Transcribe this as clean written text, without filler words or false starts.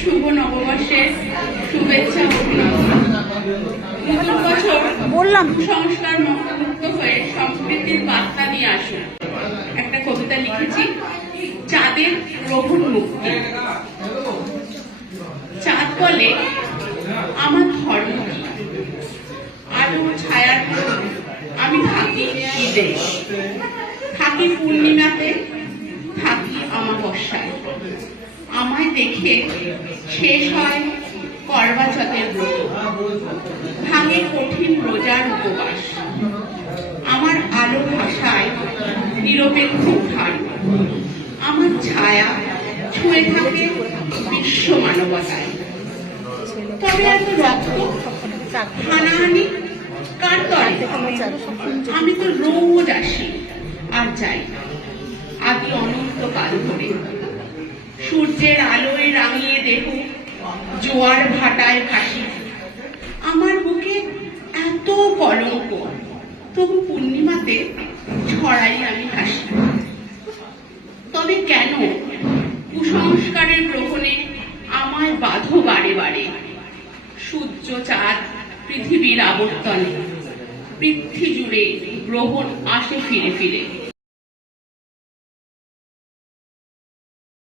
শুভ নববর্ষের শুভেচ্ছা নতুন বছর বললাম সংস্কার মুক্ত হয়ে সংস্কৃতির বার্তা নিয়ে আসুন। একটা কবিতা লিখেছি, চাঁদের গ্রহণ মুক্তি। চাঁদ বলে, আমার ধর্ম কি? আলো ছায়ার আমি থাকি ঈদে, থাকি পূর্ণিমাতে, থাকি অমাবস্যায়। আমায় দেখে শেষ হয় করবা চৌথের ব্রত, ভাঙে কঠিন রোজার উপবাস। আমার আলো ভাষায় নিরপেক্ষ ধার, আমার ছায়া ছুঁয়ে থাকে বিশ্ব মানবতায়। তবে এত রক্ত হানাহানি কার তরে? আমি তো রোজ আসি আর যাই, আদি অনন্ত কাল ধরে। সূর্যের আলোয় রাঙিয়ে দেহ জোয়ার ভাটায় ভাসি। আমার বুকে এত কলঙ্ক, তবু পূর্ণিমাতে ছড়াই আমি হাসি। তবে কেন কুসংস্কারের গ্রহণে আমায় বাঁধো বারে বারে? সূর্য চাঁদ পৃথিবীর আবর্তনে, পৃথ্বী জুড়ে গ্রহণ আসে ফিরে ফিরে।